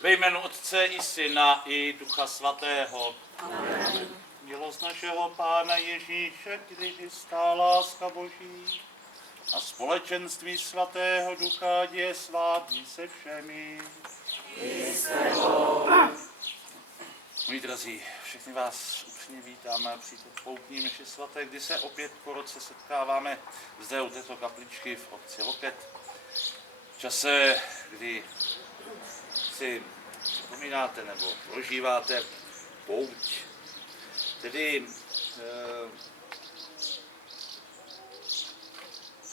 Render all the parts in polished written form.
Ve jménu Otce i Syna i Ducha Svatého. Amen. Milost našeho Pána Ježíše Krista, láska Boží a společenství Svatého Ducha je s vámi se všemi. Moji drazí, všechny vás upřímně vítáme při poutní mši svaté, kdy se opět po roce setkáváme zde u této kapličky v obci Loket. V čase, kdy si vzpomínáte nebo prožíváte pouť, tedy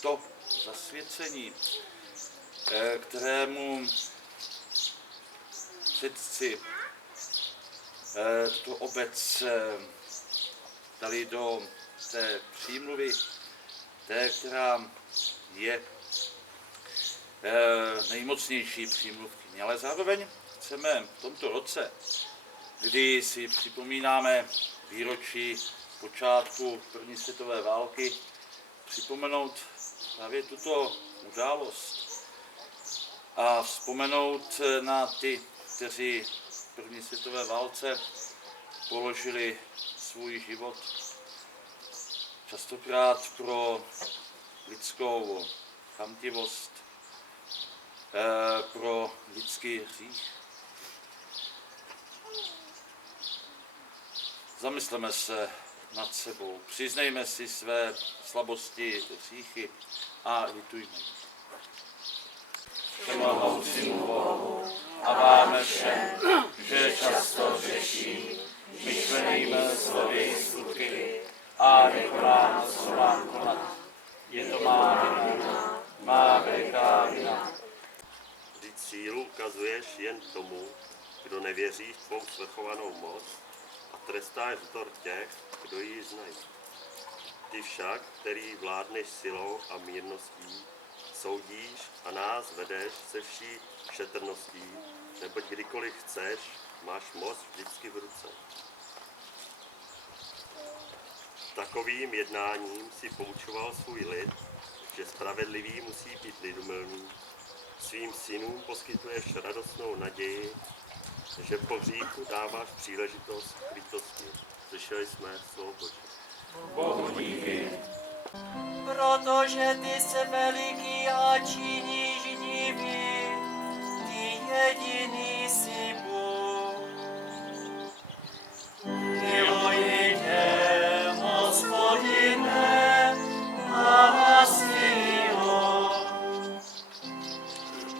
to zasvěcení, kterému předci tu obec dali do té přímluvy, té, která je nejmocnější přímluvkyní. Ale zároveň chceme v tomto roce, kdy si připomínáme výročí počátku první světové války, připomenout právě tuto událost a vzpomenout na ty, kteří v první světové válce položili svůj život častokrát pro lidskou chamtivost, pro lidský hřích. Zamysleme se nad sebou, přiznejme si své slabosti, hříchy a litujme jich. Všemohoucímu Bohu a vám všem, že často hřeší, myšlenými slovy, skutky a nekonáme, co mám konat. Je to má vina, má veliká vina. Vždyť sílu ukazuješ jen tomu, kdo nevěří v tvou svrchovanou moc a trestáš vzdor těch, kdo ji znají. Ty však, který vládneš silou a mírností, soudíš a nás vedeš se vší šetrností, neboť kdykoliv chceš, máš moc vždycky v ruce. Takovým jednáním si poučoval svůj lid, že spravedlivý musí být lidumilný. Svým synům poskytuješ radostnou naději, že po hříchu dáváš příležitost k lítosti. Slyšeli jsme slovo Boží. Bohu díky. Protože ty jsi veliký a činíš divy, ty jediný jsi Bůh. Miluji tě, Hospodine, a sílu.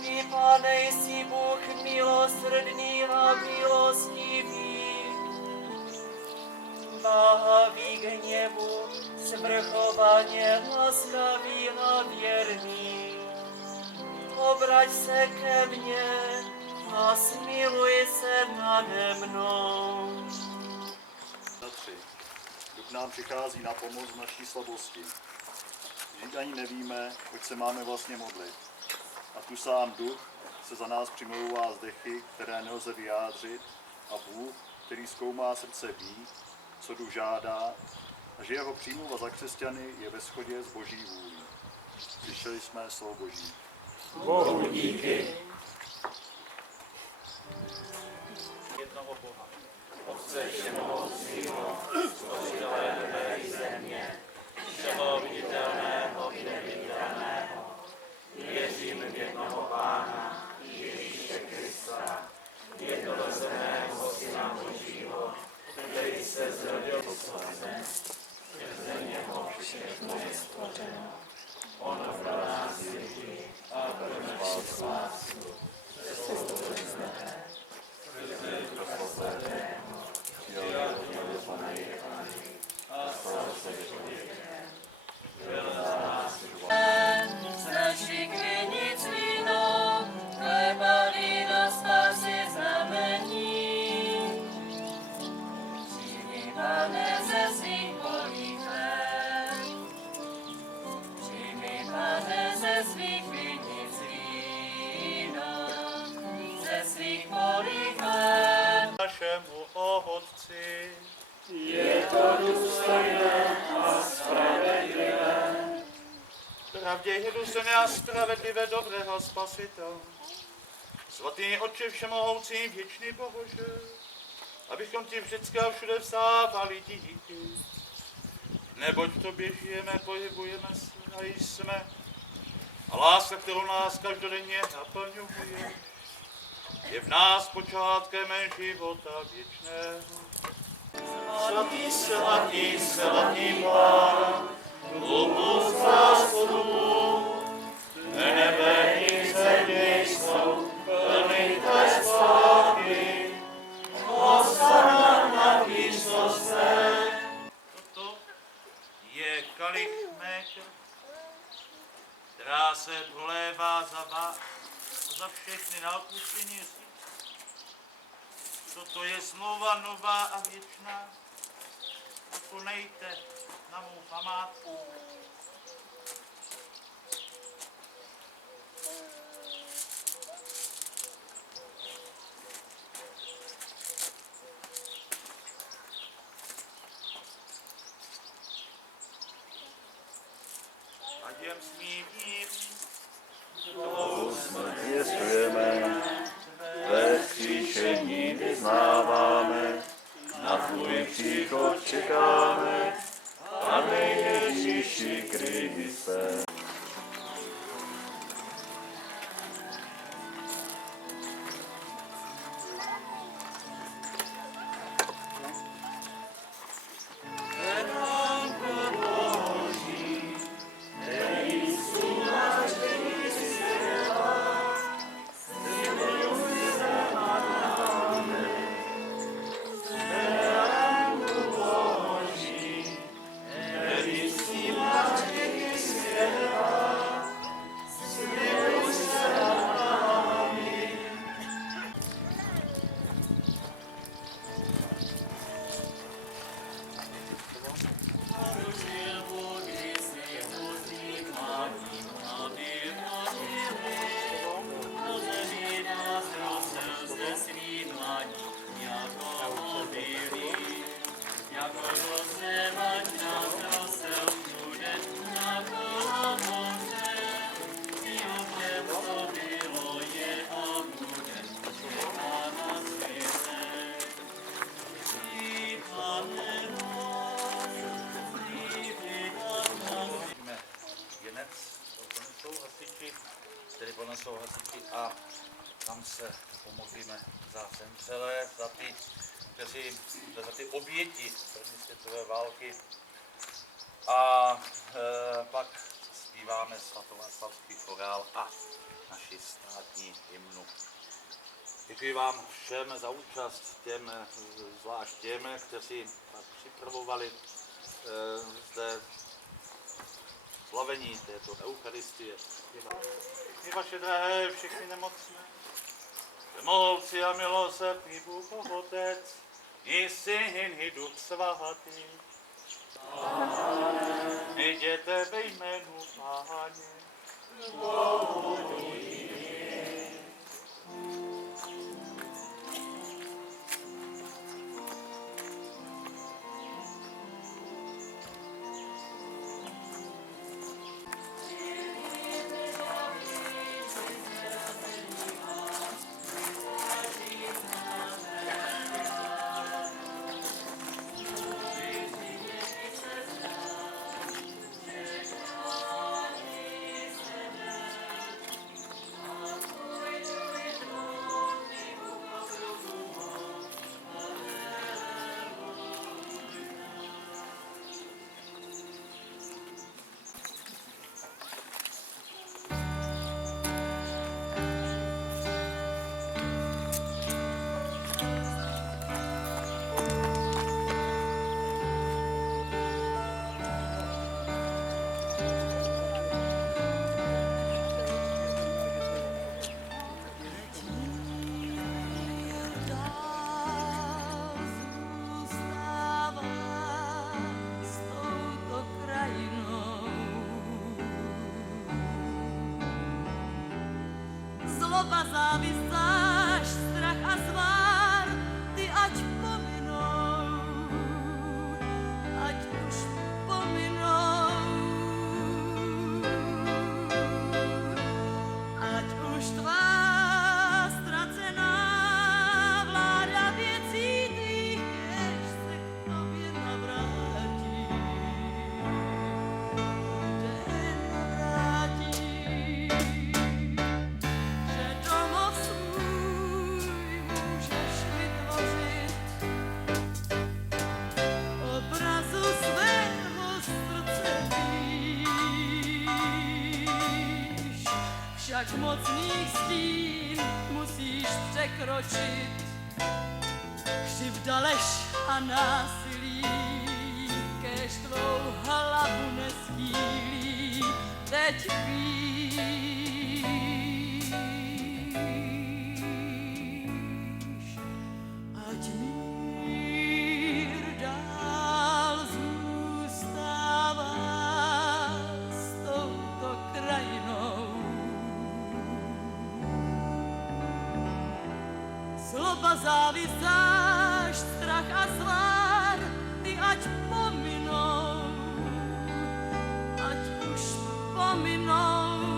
Ty, Pane, jsi Bůh milosrdný a milostivý, báhavý hněvu, svrchovaně laskavý a věrný. Obrať se ke mně a smiluj se nade mnou. Duch nám přichází na pomoc v naší slabosti. Vždyť ani nevíme, oč se máme vlastně modlit. A tu sám Duch se za nás přimlouvá z dechy, které nelze vyjádřit, a Bůh, který zkoumá srdce, ví, co Duch žádá, a že jeho přímluva za křesťany je ve shodě s Boží vůlí. Slyšeli jsme slovo Boží. Bohu díky. Jednoho Boha, Otce všemohoucího, stvořitele nebe i země, všeho viditelného i neviditelného. Věřím v jednoho Pána, Ježíše Krista, jednorozeného Syna Božího, který se zrodil posledně, skrze něho všechno je stvořeno. On pro nás lidi a pro naši spásu sestoupil z nebe, skrze Ducha Svatého, přijal tělo Pany a stal se člověkem, byl Pane, ze svých políček. Přijmi, Pane, ze svých vinic víno, ze svých políček. Našemu Otci. Je to důstojné a spravedlivé. Pravdě je důstojné a spravedlivé, dobrého Spasitele. Svatý Otče všemohoucí, věčný Bože, abychom ti vždycky a všude vzdávali díky. Neboť v tobě žijeme, pohybujeme se a jsme. A láska, kterou nás každodenně naplňuje, je v nás počátkem života věčného. Svatý, svatý, svatý Pán, odpusť nás podlů, nebe i země jsou plný tvé slávy. Hosana na výsostech. Toto je kalich mé krve, která se prolévá za vás, za všechny na odpuštění hříchů. Toto je smlouva nová a věčná. Konejte na mou památku. Ať jen smívní Zvěstujeme, tvé vzkříšení vyznáváme, na tvůj příchod čekáme, Pane Ježíši Kriste. Tedy ponesou hasiči a tam se pomodlíme za zemřelé, za ty oběti první světové války a pak zpíváme svatováclavský chorál a naši státní hymnu. Děkuji vám všem za účast, zvlášť těm, kteří připravovali zde slavení této eucharistie. I vaše drahé, všechny nemocné, všemohoucí a milosrdný Bůh Otec, i Syn, i Duch Svatý. Jděte ve jménu Páně. Zloba, závist, zášť, strach a svár, ty ať pominou, ať už pominou. Ať už tvá ztracená vláda věcí tvých, jež se k tobě navrátí, že domov svůj můžeš vytvořit obrazu svého srdce blíž. Však mocných stín musíš překročit, křivda, lež a násilí, kéž tvou hlavu neskýlí teď víš. Ať mír dál zůstává s touto krajinou. Zloba, závist, zášť, strach a svár, ty ať pominou, ať už pominou.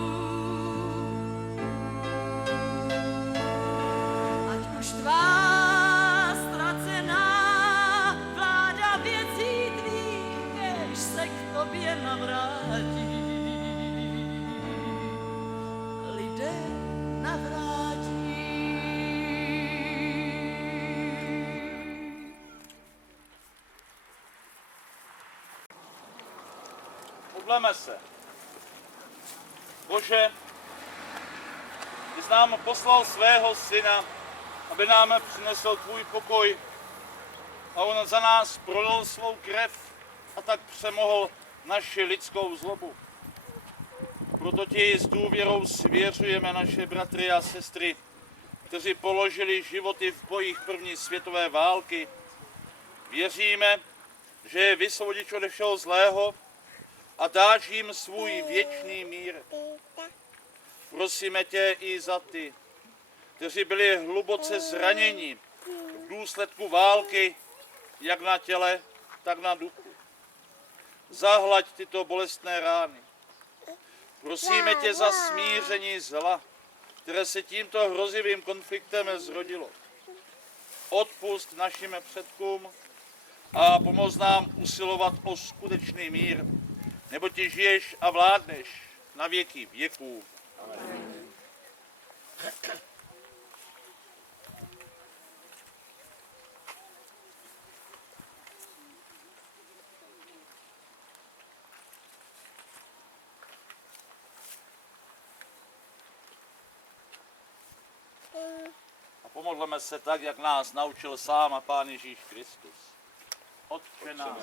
Ať už tvá ztracená vláda věcí tvých, kéž se k tobě navrátí. Lidé navrátí. Modleme se. Bože, ty jsi nám poslal svého syna, aby nám přinesl tvůj pokoj a on za nás prolil svou krev a tak přemohl naši lidskou zlobu. Proto ti s důvěrou svěřujeme naše bratry a sestry, kteří položili životy v bojích první světové války. Věříme, že je vysvodič ode všeho zlého a dáš jim svůj věčný mír. Prosíme tě i za ty, kteří byli hluboce zraněni v důsledku války, jak na těle, tak na duchu. Zahlaď tyto bolestné rány. Prosíme tě za smíření zla, které se tímto hrozivým konfliktem zrodilo. Odpusť našim předkům a pomoz nám usilovat o skutečný mír, nebo ty žiješ a vládneš na věky věků. Amen. A pomodleme se tak, jak nás naučil sám a Pán Ježíš Kristus. Otče náš,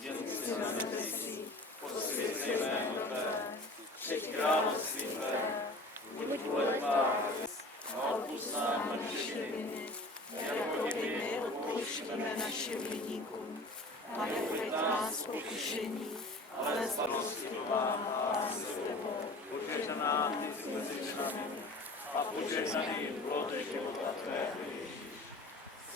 jen jsi na nebesích, posvěť jméno tvé, přijď království tvé, buď vůle tvá, a odpusť nám naše viny, jako i my odpouštíme našim viníkům, a neveď nás pokušení, ale starostlivá nás s tebou. Požehnaná ty jsi mezi ženami, a požehnaný plod života tvého Ježíš.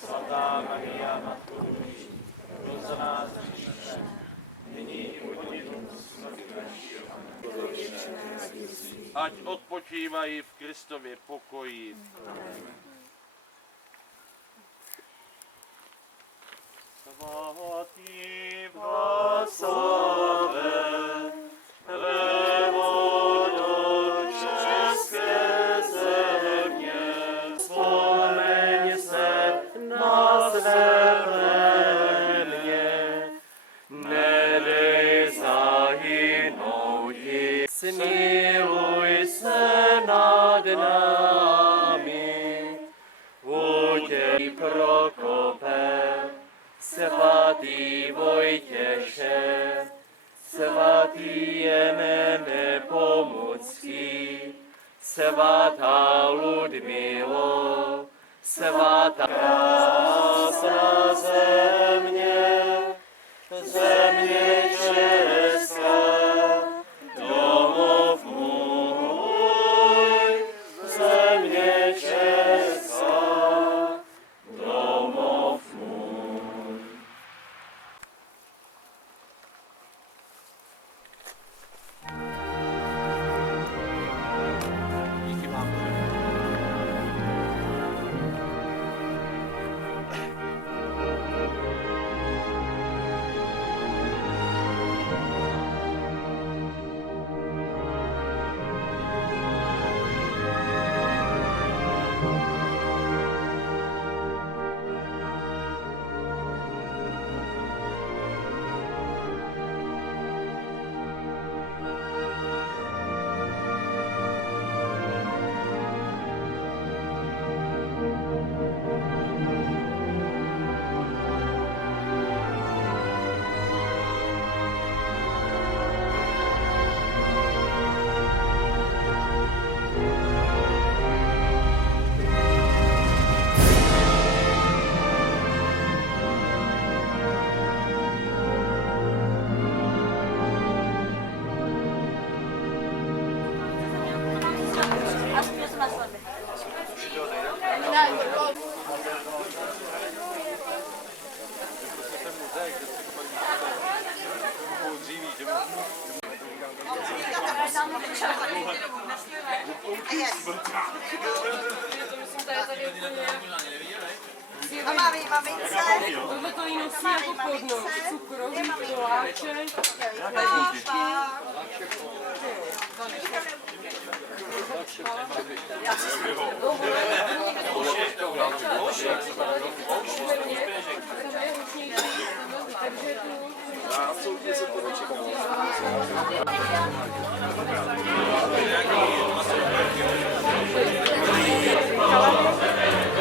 Svatá Maria, Matko Boží, pro za nás hříšné, nyní i v hodinu smrti naší. Ať odpočívají v Kristově pokoji. Amen. Svatý Václavé, vévodo české země, vzpomeň se na své plemě, nedej zahynout ji, smiluj se nad námi, uděj Prokope, svatý Vojtěše, svatý Jemene Nepomucký, svatá Ludmilo, svatá krásná země, země česká, domov můj, země A mamince. Tohle to jí nosí jako podnož, cukrový koláček, Kalany.